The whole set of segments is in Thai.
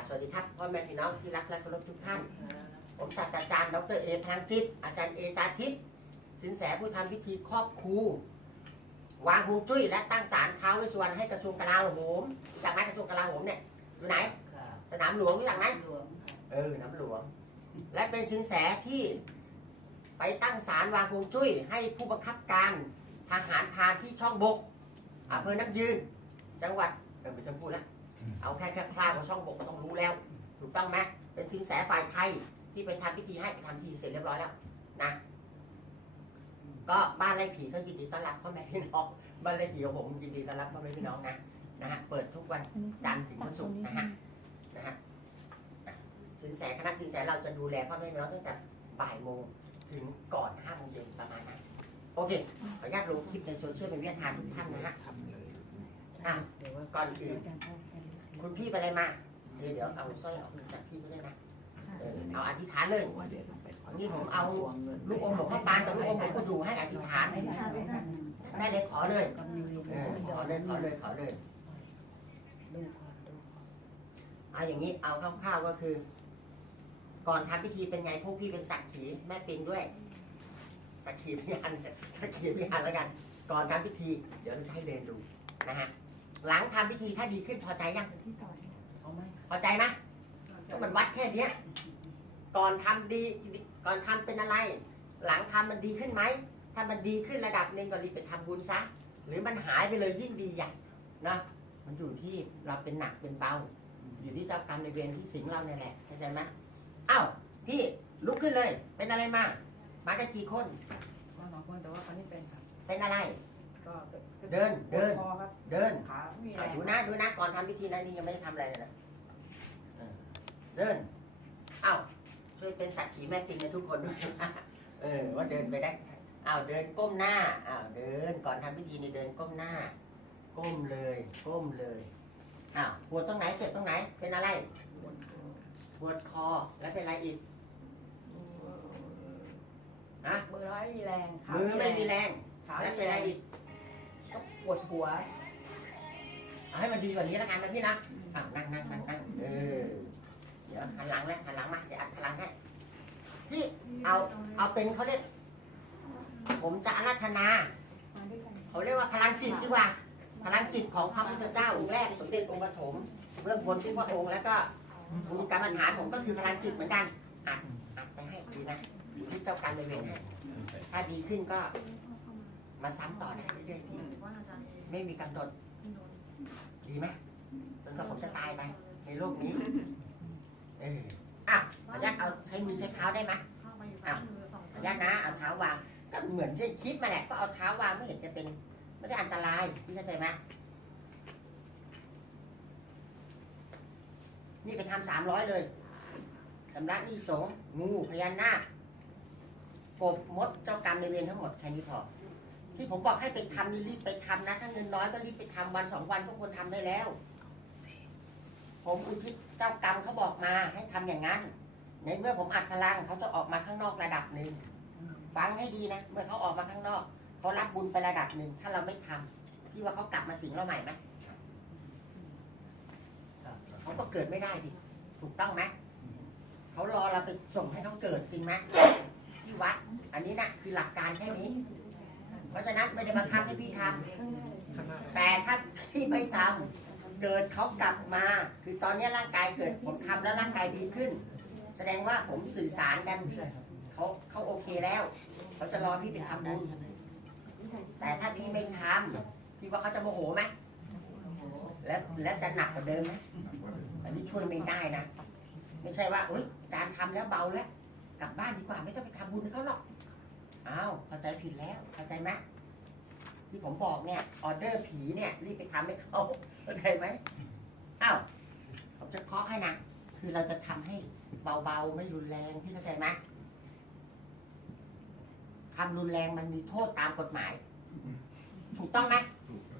บสวัสดีครับพ่อแม่พี่น้องที่รักและเคารพทุกท่าน ผมศาสตราจารย์ดรเอพลังจิต อาจารย์เอตาทิพย์สินแสผู้ทำพิธีครอบครูวางฮวงจุ้ยและตั้งศาลท้าวเวสสุวรรณให้กระทรวงกลาโหมรู้จากไหมกระทรวงกลาโหมเนี่ยอยู่ไหน สนามหลวงรู้จักไหมหลวงเออน้ำหลวง และเป็นสินแสที่ไปตั้งศาลวางฮวงจุ้ย ให้ผู้บังคับการทหารพรานที่ช่องบกอำเภอน้ำยืน จังหวัดเออไม่ต้องพูดแล้ว เอาแค่แค่คร่าวของช่องบกก็ต้องรู้แล้ว ถูกต้องไหมเป็นสินแสฝ่ายไทยที่ไปทำพิธีให้ไปทำพิธีเสร็จเรียบร้อยแล้วนะก็บ้านไร่ผีก็ยินดีต้อนรับพ่อแม่พี่น้องบ้านไร่ผีของผมยินดีต้อนรับพ่อแม่พี่น้องนะนะฮะเปิดทุกวันจันทร์ถึงวันศุกร์นะฮะนะฮะอะสินแสคณะสินแสเราจะดูแลพ่อแม่พี่น้องตั้งแต่บ่ายโมงถึงก่อนห้าโมงเย็นประมาณนั้นโอเคขออนุญาตลงคลิปในโซเชียลเป็นวิทยาทานทุกท่านนะฮะอะเดี๋ยวว่าก่อนอื่น คุณพี่ไปอะไรมาเดี๋ยวเดี๋ยวเอาสร้อยออกจากพี่ก็ได้นะเออเอาอธิษฐานเลยวันนี้ผมเอาลูกอมหลวงพ่อปานกับลูกอมหลวงปู่ดูให้อธิษฐานแม่เล็กขอเลยกำมีเรียนเออขอเลยขอเลยขอเลยดูก่อนดูเอาอย่างนี้เอาคร่าวๆก็คือ ก่อนทำพิธีเป็นไงพวกพี่เป็นสักขีแม่ปิงด้วยสักขีพยานสักขีพยานแล้วกัน ก่อนทำพิธี เดี๋ยวเราจะให้เดินดูนะฮะ หลังทำพิธีถ้าดีขึ้นพอใจยังเอาไหมพอใจไหมก็มันวัดแค่เนี้ย ก่อนทำดี ก่อนทำเป็นอะไร หลังทำมันดีขึ้นไหม ถ้ามันดีขึ้นระดับหนึ่งก็รีบไปทำบุญซะ หรือมันหายไปเลยยิ่งดีใหญ่นะมันอยู่ที่เราเป็นหนักเป็นเบา อยู่ที่เจ้ากรรมในายเวรที่สิงเราเนี่ยแหละเข้าใจไหมอ้าวพี่ลุกขึ้นเลย เป็นอะไรมา มากันกี่คนก็น้องคนแต่ว่าคนนี้เป็นครับเป็นอะไร ก็เดินเดินคอครับเดินขาไม่มีแรอะงดูนะดูนะก่อนทำพิธีนะนี่ยังไม่ได้ทำอะไรเลยนะเออเดินเอ้าช่วยเป็นสักขีแม่ปิงในทุกคนด้วยนะเออว่าเดินไปได้อ้าวเดินก้มหน้าอ้าวเดินก่อนทำพิธีนี่เดินก้มหน้า ก้มเลยก้มเลยอ้าวปวดตรงไหนเจ็บตรงไหน เป็นอะไรปวดคอแล้วเป็นอะไรอีกฮะมือเราไม่มีแรงขามือไม่มีแรงขาแล้วไม่เป็นมีอะไรแรงอีก ก็ปวดหัวเอาให้มันดีกว่านี้แล้วกันนะพี่นะอะนั่งนั่งนั่งนั่งเออเดี๋ยวหันหลังเลยหันหลังมาเดี๋ยวอัดพลังให้พี่เอาเอาเป็นเขาเรียกผมจะอาราธนาเขาเรียกว่าพลังจิตดีกว่า พลังจิตของพระพุทธเจ้าองค์แรกสมเด็จองค์ปฐมเรื่องบนทุกพระองค์แล้วก็บุญกรรมฐานผมก็คือพลังจิตเหมือนกันอัดอัดไปให้ดีนะอยู่ที่เจ้ากรรมนายเวรให้ถ้าดีขึ้นก็ มาซ้ำต่อได้เรื่อยๆพี่ไม่มีกำหนด ดีไหมจนกว่าผมจะตายไป ในโลกนี้ เอออะขออนุญาตเอาใช้มือใช้เท้าได้ไหมขออนุญาตนะเอาเท้าวาง ก็เหมือนที่คิดมาแหละก็เอาเท้าวางไม่เห็นจะเป็นไม่ได้อันตรายพี่เข้าใจไหมนี่ไปทำสามร้อยเลยสำนักนี่สงงูพญานาคกบมดเจ้ากรรมในเวรทั้งหมดแค่นี้พอ ที่ผมบอกให้ไปทำนี่รีบไปทำนะ ถ้าเงินน้อยก็รีบไปทำวันสองวันทุกควรทำได้แล้ว ผมอุทิศเจ้ากรรมเขาบอกมาให้ทำอย่างนั้น ในเมื่อผมอัดพลังเขาจะออกมาข้างนอกระดับหนึ่งฟังให้ดีนะ เมื่อเขาออกมาข้างนอกเขารับบุญไประดับหนึ่งถ้าเราไม่ทำพี่ว่าเขากลับมาสิงเราใหม่ไหมเขาก็เกิดไม่ได้ดิถูกต้องไหมเขารอเราไปส่งให้เขาเกิดจริงไหมที่วัด อันนี้นะคือหลักการแค่นี้ เพราะฉะนั้นไม่ได้บังคับให้พี่ทำแต่ถ้าพี่ไม่ทำเกิดเขากลับมา คือตอนนี้ร่างกายเกิดผมทำแล้วร่างกายดีขึ้น แสดงว่าผมสื่อสารกันเขาเขาโอเคแล้วเขาจะรอพี่ไปทำบุญแต่ถ้าพี่ไม่ทำพี่ว่าเขาจะโมโหไหมแล้วแล้วจะหนักกว่าเดิมไหมอันนี้ช่วยไม่ได้นะ ไม่ใช่ว่าเอ้ยจานทำแล้วเบาแล้วกลับบ้านดีกว่าไม่ต้องไปทำบุญให้เขาหรอก อ้าวเข้าใจผิดแล้วเข้าใจไหมที่ผมบอกเนี่ยออเดอร์ผีเนี่ยรีบไปทำให้เขาเข้าใจไหมอ้าวผมจะเคาะให้นะคือเราจะทำให้เบาๆไม่รุนแรงที่เข้าใจไหมทำรุนแรงมันมีโทษตามกฎหมาย ถูกต้องไหม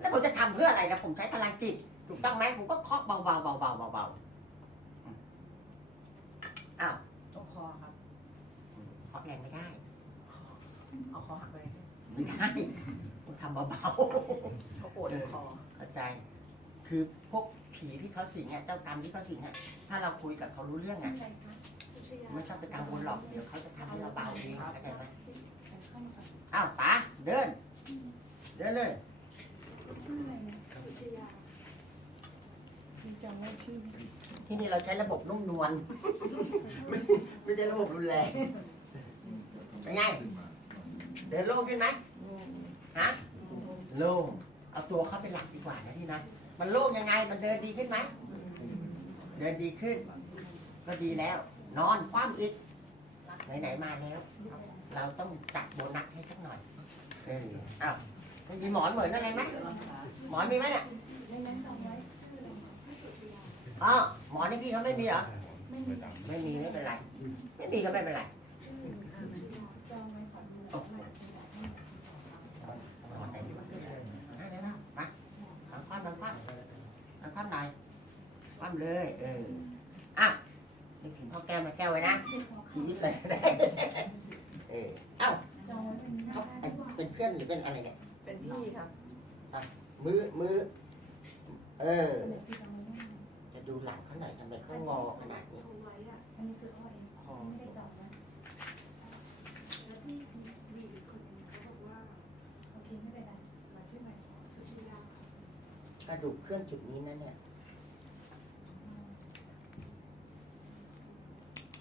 แล้วผมจะทำเพื่ออะไรนะผมใช้พลังจิตถูกต้องไหมผมก็เคาะเบาๆเบาๆเบาๆเบาๆอ้าว ตรงคอครับ เคาะแรงไม่ได้ เอาคอหักไปไม่ได้ผมทำเบาเขาปวดคอๆเข้าใจ คือพวกผีผีที่เขาสิงอะเจ้ากรรมที่เขาสิงอะถ้าเราคุยกับเขารู้เรื่องอะไม่ต้องไปกังวลหรอกเดี๋ยวเขาจะทำให้เราเบาเองเข้าใจไหมอ้าวป๋าเดิน เดินเลยที่นี่เราใช้ระบบนุ่มนวล ไม่ไม่ใช่ระบบรุนแรงเป็นไง เดินโล่งขึ้นไหมฮะโล่งเอาตัวเข้าเป็นหลักดีกว่านะพี่นะมันโล่งยังไงมันเดินดีขึ้นไหมเดินดีขึ้น ก็ดีแล้ว นอนคว่ำอีกไหนๆมาแล้ว เราต้องจัดโบนัสให้สักหน่อยเอออ้าวม่มีหมอนเหมือนอะไรไหมหมอนมีไหมเนี่ยอ๋อหมอนนี่พี่เขาไม่มีเหรอไม่มีไม่เป็นไรไม่มีก็ไม่เป็นไรโอ้โหนอนไหนดีวะได้ได้ได้มาทำความทำความ ทำความหน่อยความเลยเอออะนึกถึงพ่อแก้วมาแก้วไว้นะชีวิตเลยได้เออเอ้าเขาเป็นเพื่อนหรือเป็นอะไรเนี่ยเป็นพี่ครับมือมือเออ จะดูหลังเขาหน่อยทำไมเขางอขนาดนี้คอาก ระดูกเคลื่อนจุดนี้นะเนี่ย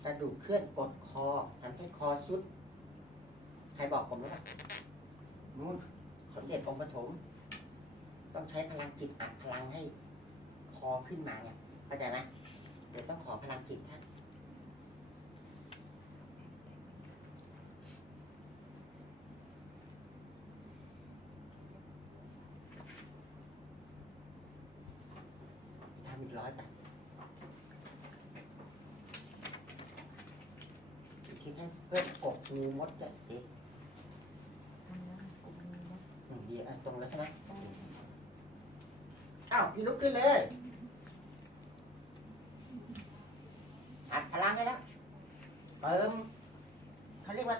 กระดูกเคลื่อนกดคอทำให้คอสุด ใครบอกผมไหมล่ะนู่นสมเด็จองค์ปฐมต้องใช้พลังจิตอัดพลังให้คอขึ้นมาเนี่ยเข้าใจไหมเดี๋ยวต้องขอพลังจิตท่านทำอีกร้อยไปคิดให้ เพื่อกบงูมดเลยสิอืมดีอะตรงแล้วใช่ไหมอ้าวพี่ลุกขึ้นเลยอัดพลังให้แล้วเติมเขาเรียกว่า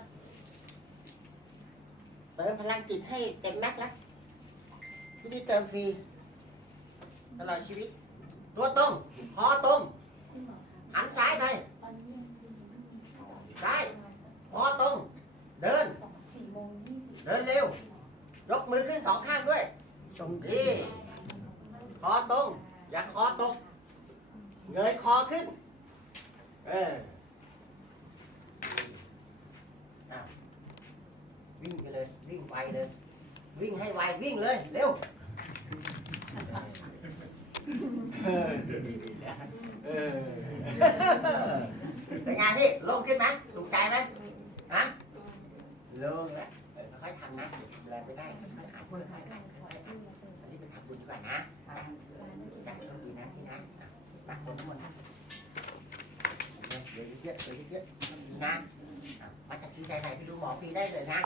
เติมพลังจิตให้เต็มแม็กแล้วที่นี่เติมฟรีตลอดชีวิต ตัวตรงคอตรงหันซ้ายไป ซ้ายคอตรง เดินเดินเร็ว ยกมือขึ้นสองข้างด้วยตรงที่คอตรง อย่าคอตก เงยคอขึ้น เอออ้าววิ่งไปเลย วิ่งไวเลย วิ่งให้ไว วิ่งเลย เร็ว เออเออ เป็นไงพี่โล่งขึ้นไหมถูกใจไหมฮะโล่งแล้วเออค่อยๆทำนะแรงไม่ได้ค่อยๆอ่านค่อยๆอ่านค่อยๆอ่านอันนี้เป็นทำบุญดีกว่านะจ้ะจ้ะโชคดีนะพี่นะอะมาคนทั้งหมดนะเดี๋ยวเยอะๆเดี๋ยวเยอะๆดีนะอะมาจากที่ใดไหนไปดูหมอฟรีได้เลยนะ